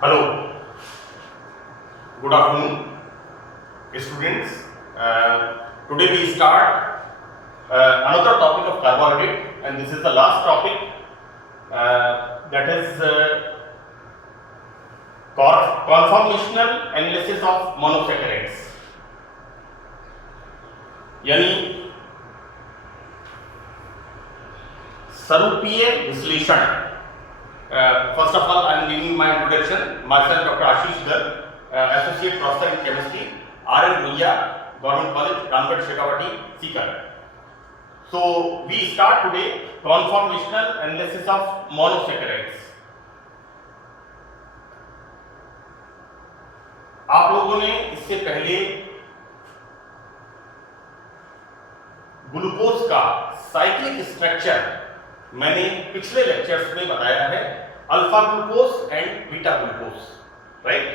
Hello, good afternoon, students. Today we start another topic of carbohydrate, and this is the last topic. That is conformational analysis of monosaccharides. यानी स्वरूपीय विश्लेषण. First of all, I am giving my introduction. Myself, Dr. Ashish Garg, Associate Professor in Chemistry, R.N. Bhuiya, Government College, Ramgarh, Shekhawati, Sikar. So, we start today conformational analysis of monosaccharides. आप लोगों ने इससे पहले glucose का cyclic structure मैंने पिछले lectures में बताया है, alpha glucose and beta glucose, right.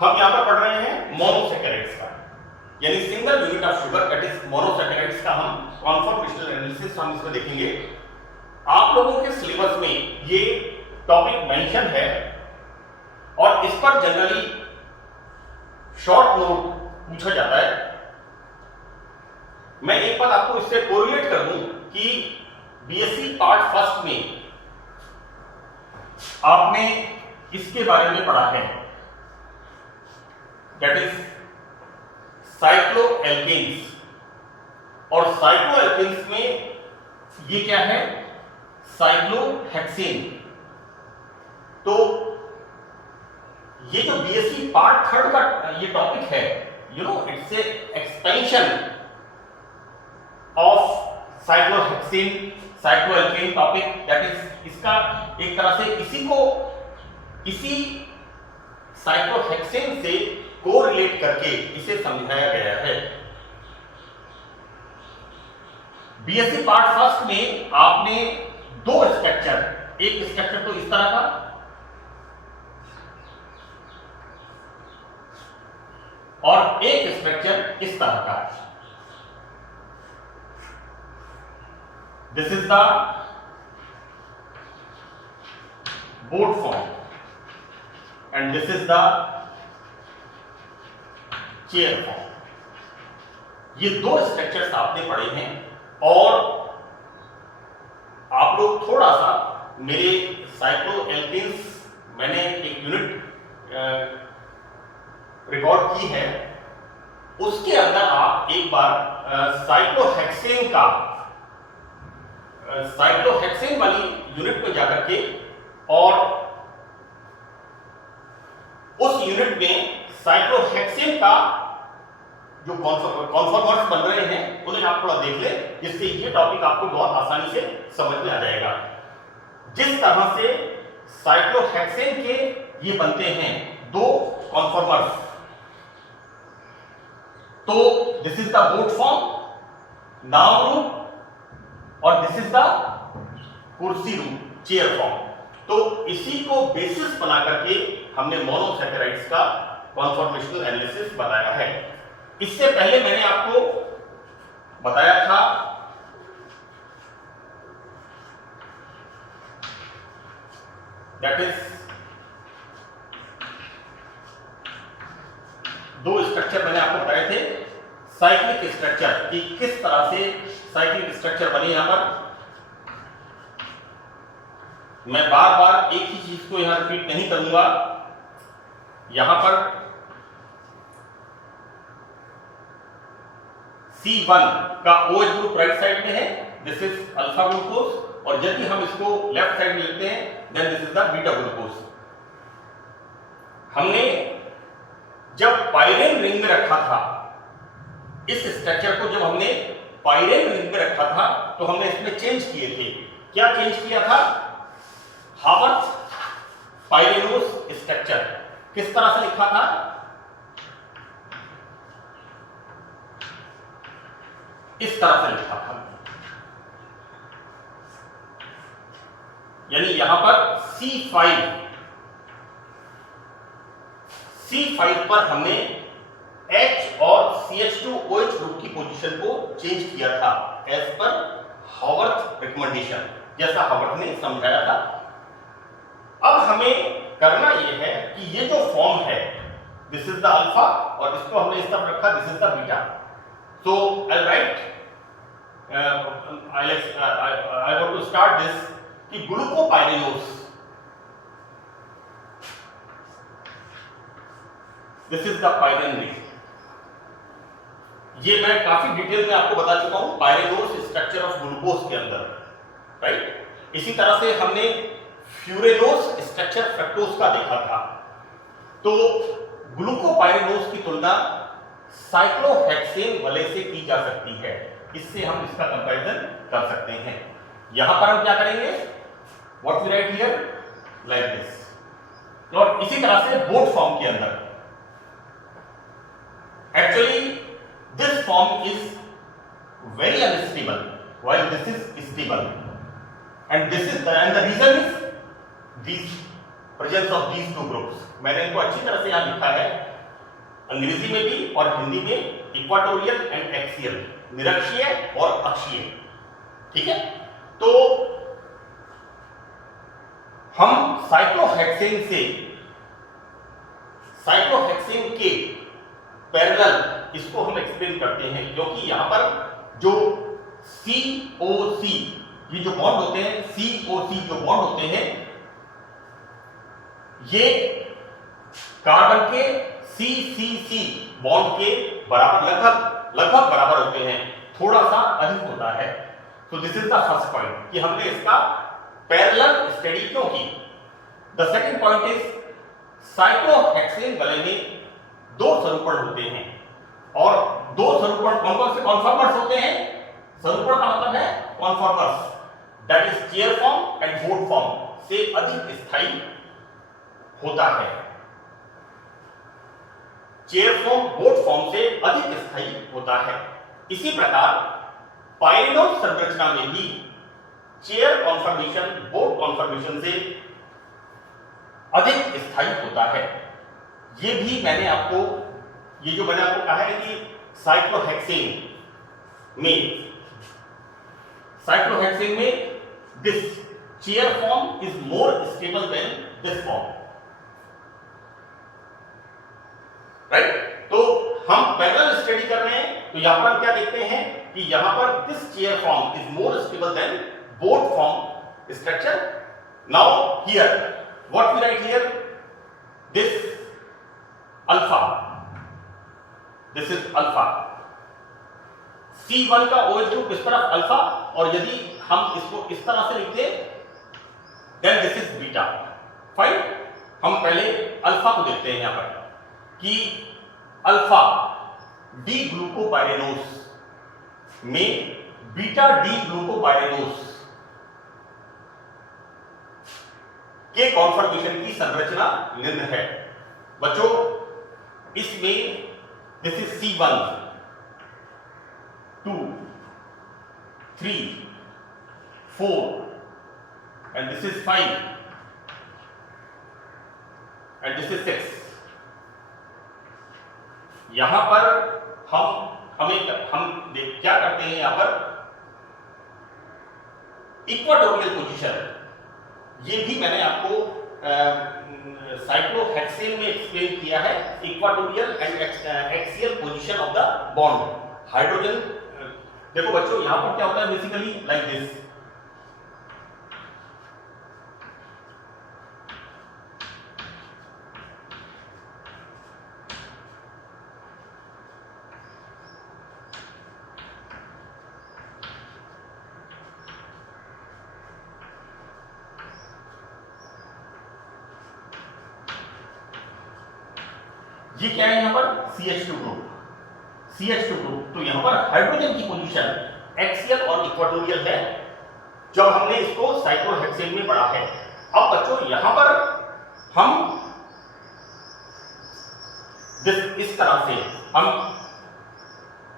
हम यहां पर पढ़ रहे हैं मोनोसैकेराइड्स का, यानी single unit of sugar, that is monosaccharides का हम कॉन्फॉर्मेशनल एनालिसिस हम इसमें देखेंगे. आप लोगों के सिलेबस में ये टॉपिक मेंशन है और इस पर जनरली शॉर्ट नोट पूछा जाता है. मैं एक बार आपको इससे कोरिलेट कर दूं कि बीएससी पार्ट फर्स्ट में आपने इसके बारे में पढ़ा है, दैट इज साइक्लोएल्केन्स. और साइक्लोएल्केन्स में ये क्या है, साइक्लोहेक्सेन. तो ये जो बीएससी पार्ट थर्ड का ये टॉपिक है, you know, it's a expansion of cyclohexane cycloalkane topic. That is इसका एक तरह से इसी साइक्लोहेक्सेन से कोरिलेट करके इसे समझाया गया है. बीएससी पार्ट फर्स्ट में आपने दो स्ट्रक्चर, एक स्ट्रक्चर तो इस तरह का और एक स्ट्रक्चर इस तरह का. This is the boat form and this is the chair form. ये दो स्ट्रक्चर्स आपने पढ़े हैं और आप लोग थोड़ा सा मेरे साइक्लोएल्केन्स मैंने एक यूनिट रिकॉर्ड की है, उसके अंदर आप एक बार साइक्लोहेक्सेन वाली यूनिट में जाकर के और उस यूनिट में साइक्लोहेक्सेन का जो कॉन्फॉर्मर्स बन रहे हैं उन्हें आप थोड़ा देख लें, जिससे ये टॉपिक आपको बहुत आसानी से समझ में आ जाएगा. जिस तरह से साइक्लोहेक्सेन के ये बनते हैं दो कॉन्फॉर्मर्स, तो this is the boat form, noun रूप, और दिस इज द कुर्सी रूप, चेयर फॉर्म. तो इसी को बेसिस बना करके हमने मोनोसैकेराइड्स का कॉन्फॉर्मेशनल एनालिसिस बताया है. इससे पहले मैंने आपको बताया था दैट इज दो स्ट्रक्चर मैंने आपको बताए थे, साइक्लिक स्ट्रक्चर, कि किस तरह से साइक्लिक स्ट्रक्चर बने. यहां पर मैं बार बार एक ही चीज को यहां रिपीट नहीं करूंगा. यहां पर C1 का OH ग्रुप राइट साइड में है, दिस इज अल्फा ग्लूकोज, और यदि हम इसको लेफ्ट साइड में लिखते हैं then this is the beta glucose. हमने जब पाइरेन रिंग में रखा था, इस स्ट्रक्चर को जब हमने पाइरेन रिंग में रखा था तो हमने इसमें चेंज किए थे. क्या चेंज किया था? Haworth pyranose structure. किस तरह से लिखा था? इस तरह से लिखा था, यानी यहां पर C5 पर हमने H और CH2OH ग्रुप की पोजीशन को चेंज किया था एज पर हावर्थ रिकमेंडेशन, जैसा हावर्थ ने समझाया था. अब हमें करना ये है कि ये जो फॉर्म है, दिस इज द अल्फा और इसको हमने इस तरफ रखा, this is the beta. So I right I want to start this कि ग्लूकोपाइरेनोस, दिस इज द पाइरेन रिंग. ये मैं काफी डिटेल में आपको बता चुका हूं पाइरेनोस स्ट्रक्चर ऑफ ग्लूकोज के अंदर, राइट. इसी तरह से हमने फ्यूरेनोस स्ट्रक्चर फ्रक्टोज का देखा था. तो ग्लूकोपाइरेनोस की तुलना साइक्लोहेक्सेन वाले से की जा सकती है. इससे हम इसका कंपैरिजन कर सकते हैं. यहां पर हम क्या करेंगे, what we write here like this. और इसी तरह से बोट फॉर्म के अंदर actually this form is very unstable while this is stable and this is and the reason is this presence of these two groups. मैंने इनको अच्छी तरह से यहां लिखा है अंग्रेजी में भी और हिंदी में, इक्वाटोरियल एंड एक्सियल, निरक्षीय और अक्षीय. ठीक है. तो हम साइक्लोहेक्सेन के पैरेलल इसको हम एक्सप्लेन करते हैं, क्योंकि यहां पर जो COC ये जो बॉन्ड होते हैं, COC जो बॉन्ड होते हैं, ये कार्बन के CCC बॉन्ड के बराबर, लगभग बराबर होते हैं, थोड़ा सा अधिक होता है. तो this is the first point कि हमने इसका पैरेलल स्टडी क्यों की. The second point is cyclohexane वाले में दो सरूपण होते हैं, और दो सरूपण कौन कौन से कॉन्फॉर्मर्स होते हैं. सरूपण का मतलब है conformers, that is chair form and boat form से अधिक स्थायी होता है. चेयर फॉर्म बोट फॉर्म से अधिक स्थायी होता है. इसी प्रकार पाइरेनोस संरचना में भी चेयर कॉन्फॉर्मेशन बोट कॉन्फॉर्मेशन से अधिक स्थायी होता है. ये भी मैंने आपको, ये जो मैंने आपको कहा है कि साइक्लोहेक्सेन में this chair form is more stable then this form, right. तो हम पैरेलल स्टडी कर रहे हैं, तो यहां पर हम क्या देखते हैं कि यहां पर this chair form is more stable than boat form structure. Now here what we write here, this alpha, this is alpha. C1 का OH ग्रुप इस तरफ अल्फा, और यदि हम इसको इस तरह से लिखते then this is beta. Fine. हम पहले अल्फा को देखते हैं यहां पर कि अल्फा डी ग्लूकोपाइरेनोस में बीटा डी ग्लूकोपाइरेनोस के कॉन्फॉर्मेशन की संरचना निम्न है. बच्चों, इसमें this is C1, 2, 3, 4 and this is 5 and this is 6. यहां पर हम क्या करते हैं, यहां पर इक्वाटोरियल पोजीशन, ये भी मैंने आपको साइक्लोहेक्सेन में एक्सप्लेन किया है. Equatorial and axial position of the bond. Hydrogen, देखो बच्चों यहां पर क्या होता है, बेसिकली लाइक दिस. ये क्या है यहां पर, CH2 ग्रुप. CH2 group. तो यहां पर हाइड्रोजन की पोजीशन एक्सियल और इक्वाटोरियल है, जब हमने इसको साइक्लोहेक्सेन में पढ़ा है. अब बच्चों यहां पर हम इस तरह से हम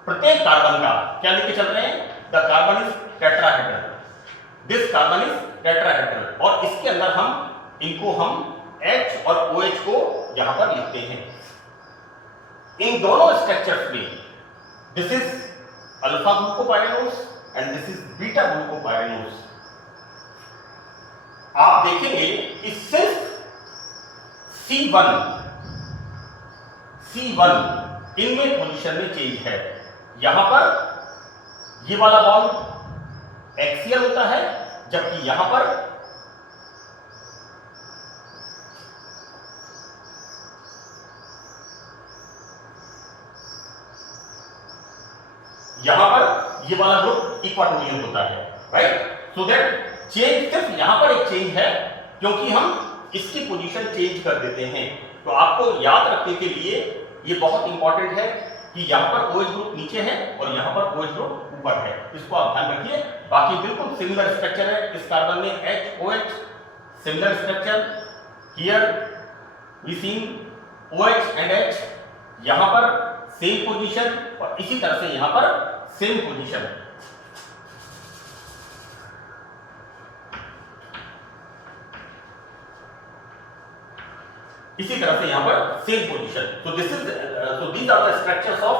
प्रत्येक कार्बन का क्या लेके चल रहे हैं, the carbon is tetrahedral, this carbon is tetrahedral, और इसके अंदर हम H और OH को यहां पर लिखते हैं. इन दोनों स्ट्रक्चर्स में this is alpha glucopyranose and this is beta glucopyranose. आप देखेंगे कि सिर्फ C1 इनमें पोजीशन में चेंज है। यहां पर ये वाला बॉन्ड एक्सियल होता है, जबकि यहां पर ये वाला ग्रुप इक्वाटोरियल होता है, राइट। सो दैट चेंज सिर्फ यहां पर एक चेंज है, क्योंकि हम इसकी पोजीशन चेंज कर देते हैं। तो आपको याद रखने के लिए ये बहुत इंपॉर्टेंट है कि यहां पर OH ग्रुप नीचे है और यहां पर OH ग्रुप ऊपर है, इसको आप ध्यान रखिए। बाकी बिल्कुल सिमिलर स्ट्रक्चर है इस कार्बन में, HOH similar structure, here we seen OH and H, यहां पर सेम पोजीशन और इसी तरह से यहां पर सेम पोजीशन। इसी तरह से यहां पर सेम पोजीशन। तो this is so these are the structures of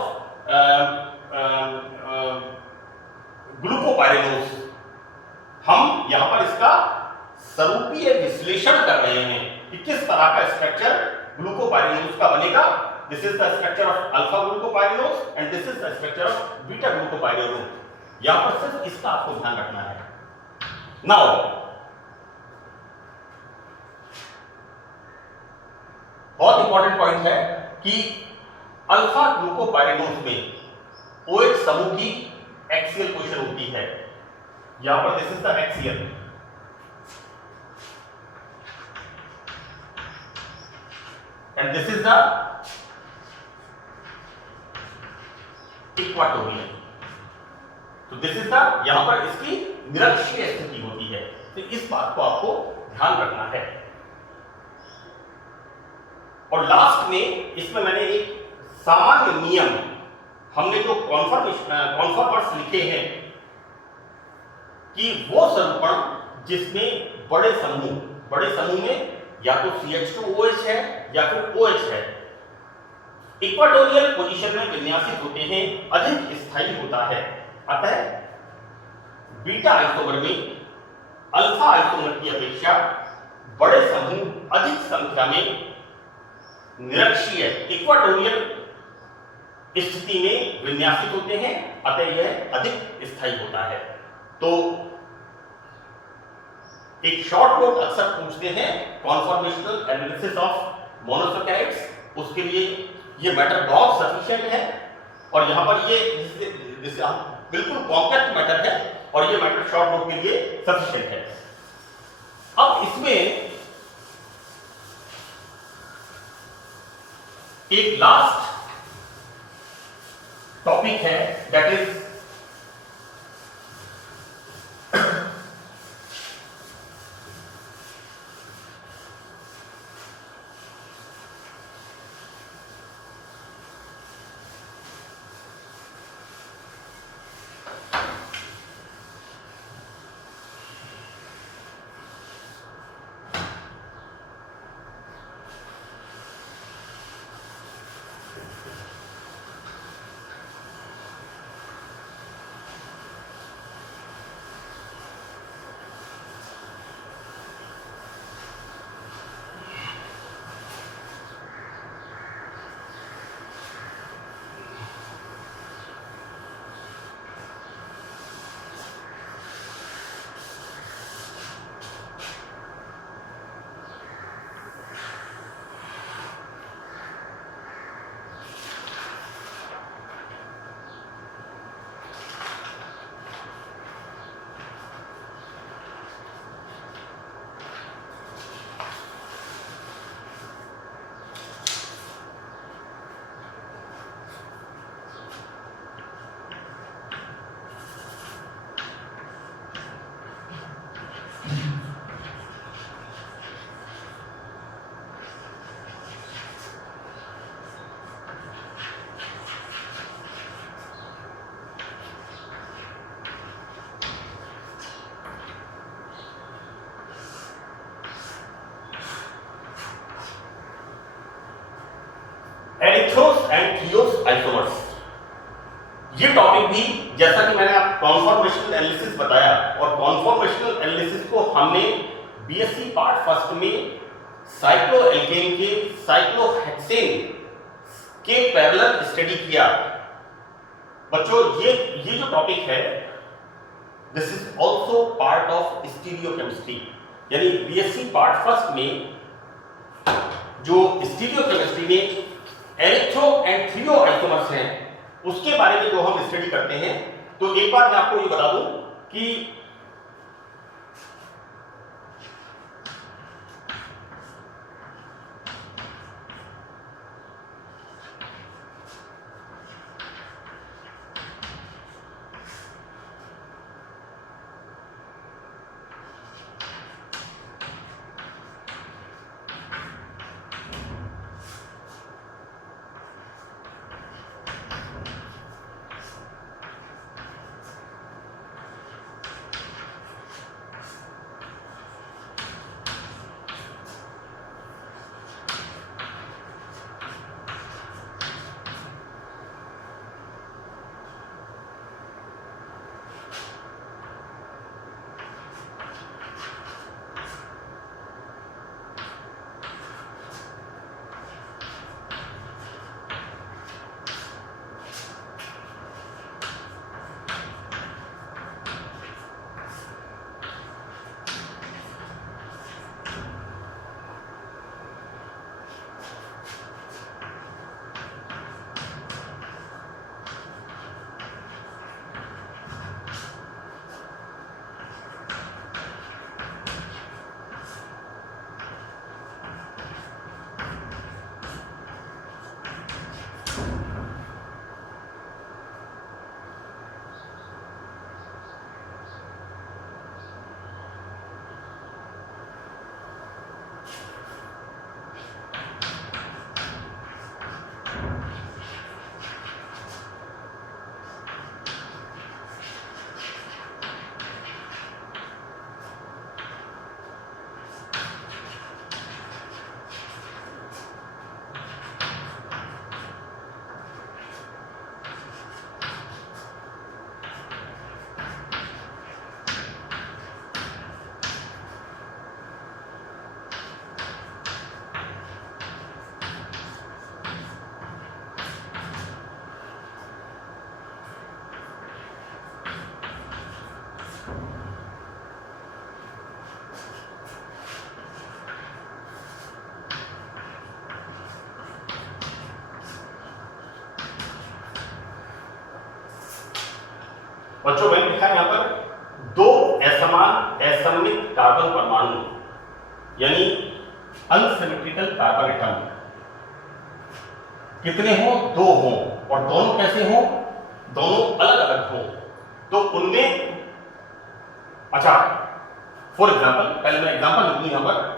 glucopyranose. हम यहां पर इसका स्वरूपीय विश्लेषण कर रहे हैं कि किस तरह का स्ट्रक्चर ग्लूकोपाइरेनोज का बनेगा। This is the structure of alpha glucopyranose and this is the structure of beta glucopyranose. यहां पर सिर्फ इसका आपको ध्यान रखना है। नाउ बहुत इंपॉर्टेंट पॉइंट है कि अल्फा ग्लूकोपाइरेनोज में OH समूह की एक्सियल पोजीशन होती है। यहां पर this is the axial and this is the equatorial. तो दिस इज द, यहां पर इसकी निरक्षीय स्थिति होती है। तो इस बात को आपको ध्यान रखना है। और लास्ट में इसमें मैंने एक सामान्य नियम, हमने जो कॉन्फॉर्मर्स लिखे हैं कि वो सरूपण जिसमें बड़े समूह में या तो CH2OH है या फिर OH है, इक्वाटोरियल पोजीशन में विन्यासित होते हैं, अधिक स्थायी होता है। अतः बीटा आइसोमर में अल्फा आइसोमर की अपेक्षा बड़े समूह अधिक संख्या में निरक्षीय इक्वाटोरियल स्थिति में विन्यासित होते हैं, अतः यह अधिक स्थायी होता है। तो एक शॉर्ट नोट अक्सर पूछते हैं कॉन्फॉर्मेशनल एनालिसिस ऑफ मोनोसैकराइड्स, उसके लिए ये मैटर बहुत सफिशिएंट है। और यहां पर ये बिल्कुल कॉम्पैक्ट मैटर है और ये मैटर शॉर्ट नोट के लिए सफिशिएंट है। अब इसमें एक लास्ट टॉपिक है, that is erythrose and threose isomers. ये टॉपिक भी जैसा कि मैंने आप कॉन्फॉर्मेशनल एनालिसिस बताया, और कॉन्फॉर्मेशनल एनालिसिस को हमने बीएससी पार्ट फर्स्ट में साइक्लोएल्केन के साइक्लोहेक्सेन के पैरेलल स्टडी किया। बच्चों ये जो टॉपिक है this is also part of stereochemistry, यानी बीएससी पार्ट फर्स्ट में जो स्टीरियोकेमिस्ट्री में एरिथ्रो एंड थ्रियो आइसोमर्स हैं उसके बारे में जो हम स्टडी करते हैं। तो एक बार मैं आपको ये बता दूं कि बच्चों मैंने लिखा है यहां पर दो असमान असममित कार्बन परमाणु यानी अनसिमेट्रिकल कार्बन एटम कितने हो? दो हो, और दोनों कैसे हो? दोनों अलग अलग हो। तो उनमें अच्छा फॉर एग्जांपल पहले मैं एग्जांपल लिखूं यहां पर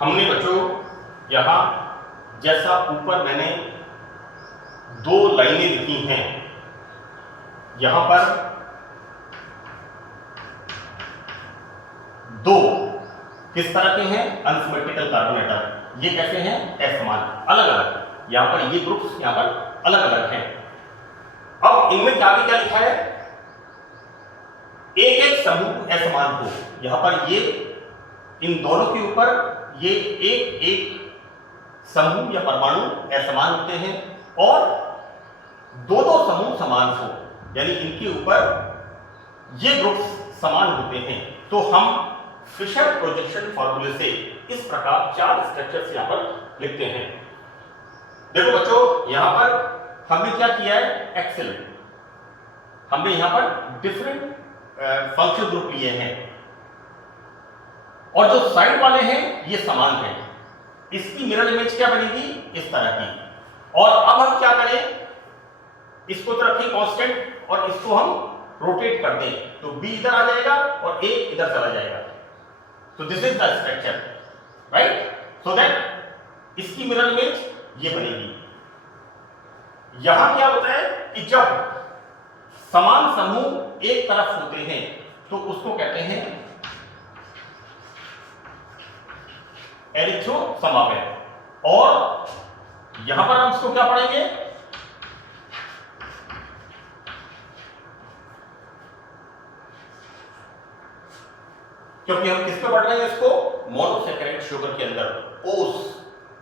हमने बच्चों यहां जैसा ऊपर मैंने दो लाइनें लिखी हैं यहां पर दो किस तरह के हैं? Unsymmetrical carbon atom. ये कैसे हैं? असमान, अलग अलग। यहां पर ये ग्रुप्स यहां पर अलग अलग हैं। अब इनमें क्या लिखा है? एक एक समूह असमान हो। यहां पर ये इन दोनों के ऊपर ये एक एक समूह या परमाणु असमान होते हैं और दो दो समूह समान हो, यानी इनके ऊपर ये ग्रुप्स समान होते हैं, तो हम फिशर प्रोजेक्शन फॉर्मूले से इस प्रकार चार स्ट्रक्चर्स यहां पर लिखते हैं। देखो बच्चों, यहां पर हमने क्या किया है, एक्सेलेंट, हमने यहां पर डिफरेंट फंक्शनल ग्रुप लिए हैं और जो साइड वाले हैं ये समान हैं। इसकी मिरर इमेज क्या बनेगी, इस तरह की। और अब हम क्या करें, इसको तो रखें कांस्टेंट और इसको हम रोटेट कर दें, तो B इधर आ जाएगा और A इधर चला जाएगा। तो this is the structure, right, so that इसकी मिरर इमेज ये बनेगी। यहां क्या होता है कि जब समान समूह एक तरफ होते हैं तो उसको कहते हैं एरिथ्रो समावयव, और यहां पर हम इसको क्या पढ़ेंगे, क्योंकि हम किस पे पढ़ रहे हैं इसको, मोनोसैकेराइड शुगर के अंदर ose,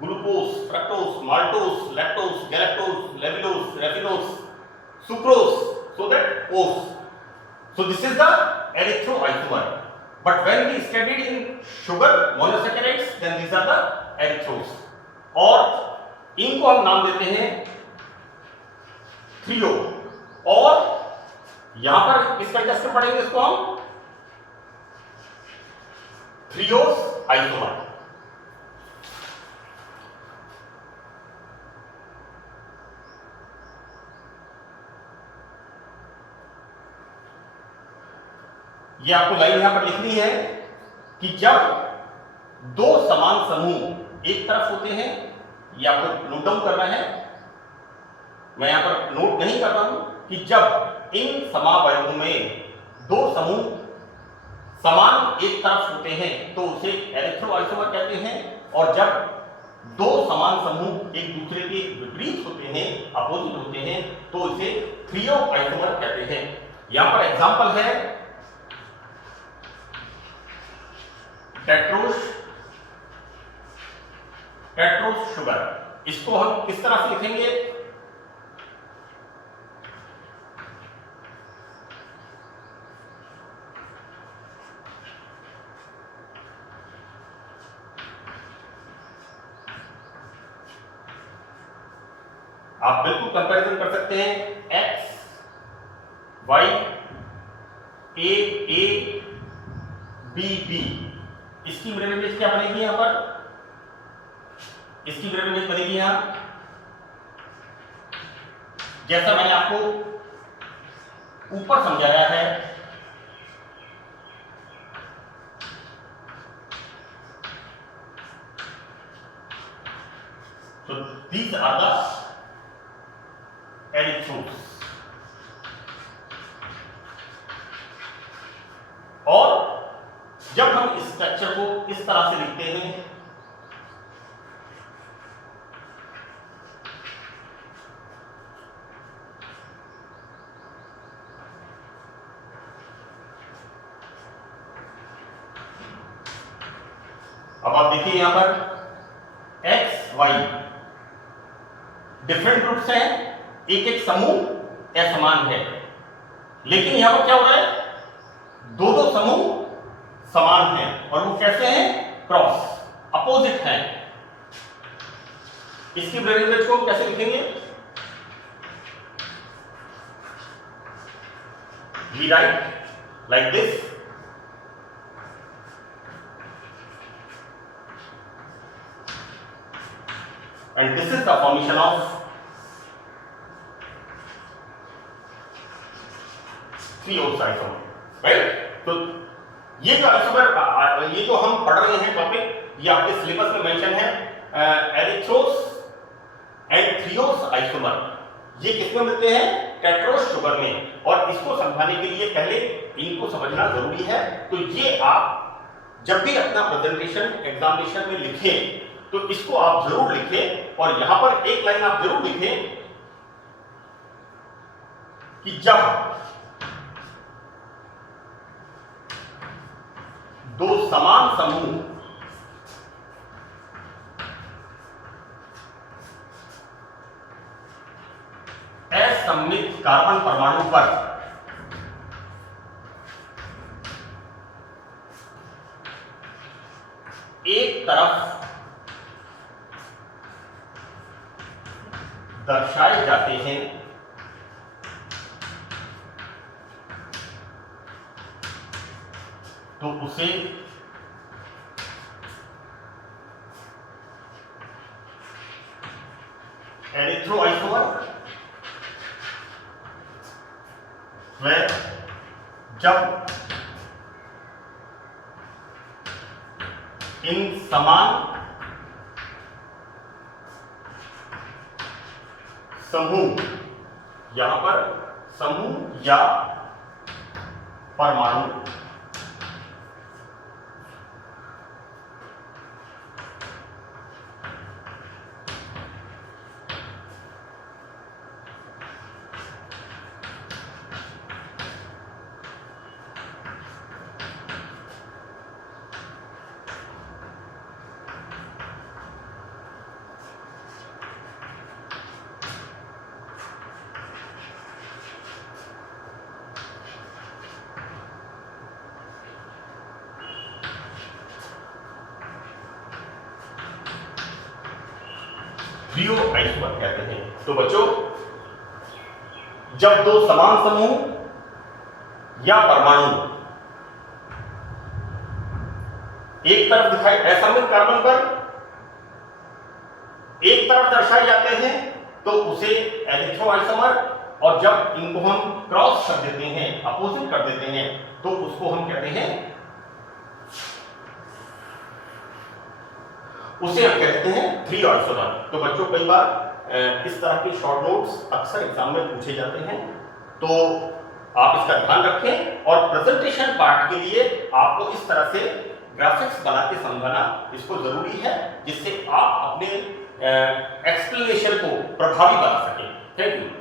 glucose, fructose, maltose, lactose, galactose, levulose, raffinose, sucrose, so that O's. So this is the erythroisomer. But when we studied in sugar monosaccharides, then these are the erythros. और इनको हम नाम देते हैं threo, और यहां पर किस कंटेक्स्ट में पढ़ेंगे इसको हम, थ्रियोस आइसोमर। ये आपको लाइन यहां पर लिखनी है कि जब दो समान समूह एक तरफ होते हैं, ये आपको नोट डाउन करना है, मैं यहां पर नोट नहीं कर रहा हूं, कि जब इन समावयवों में दो समूह समान एक तरफ होते हैं तो उसे एरिथ्रोआइसोमर कहते हैं, और जब दो समान समूह एक दूसरे के विपरीत होते हैं, अपोजिट होते हैं, तो इसे थ्रियो आइसोमर कहते हैं। यहां पर एग्जांपल है टेट्रोस शुगर। इसको हम किस तरह से लिखेंगे, आप बिल्कुल कंपैरिजन कर सकते हैं, X Y A B B। इसकी मिरर इमेज क्या बनेगी, यहां पर इसकी मिरर इमेज बनेगी यहां, जैसा मैंने आपको ऊपर समझाया है। तो these are the erythros, और जब हम इस स्ट्रक्चर को इस तरह से लिखते हैं, अब आप देखिए यहां पर एक्स वाई डिफरेंट ग्रुप्स हैं, एक एक समूह असमान है, लेकिन यहां पर क्या हो रहा है, दो दो समूह समान हैं, और वो कैसे हैं, क्रॉस, अपोजिट हैं। इसकी मिरर इमेज को कैसे लिखेंगे, we write like this, and this is the formation of threose isomer, right? तो ये जो आइसोमर, ये जो हम पढ़ रहे हैं टॉपिक, ये आपके सिलेबस में मेंशन है, एरिथ्रोस एंड थ्रियोस आइसोमर। ये किसमें मिलते हैं, टेट्रोस शुगर में, और इसको समझाने के लिए पहले इनको समझना जरूरी है। तो ये आप जब भी अपना प्रेजेंटेशन एग्जामिनेशन में लिखें तो इसको आप जरूर लिखें, और यहां पर एक लाइन आप जरूर लिखें कि जब दो समान समूह कार्बन परमाणु पर एक तरफ दर्शाए जाते हैं तो उसे एरिथ्रोआइसोमर व जब इन समान समूह, यहां पर समूह या परमाणु ट्रियो आइसोमर कहते हैं। तो बच्चों, जब दो समान समूह या परमाणु एक तरफ दिखाई असममित कार्बन पर एक तरफ दर्शाए जाते हैं तो उसे एरिथ्रोआइसोमर, और जब इनको हम क्रॉस कर देते हैं, अपोजिट कर देते हैं, तो उसको हम कहते हैं, उसे हम कहते हैं ट्रियोआइसोमर। तो बच्चों, कई बार इस तरह के शॉर्ट नोट्स अक्सर एग्जाम में पूछे जाते हैं, तो आप इसका ध्यान रखें। और प्रेजेंटेशन पार्ट के लिए आपको इस तरह से ग्राफिक्स बना के समझाना इसको जरूरी है, जिससे आप अपने एक्सप्लेनेशन को प्रभावी बना सकें। Thank you.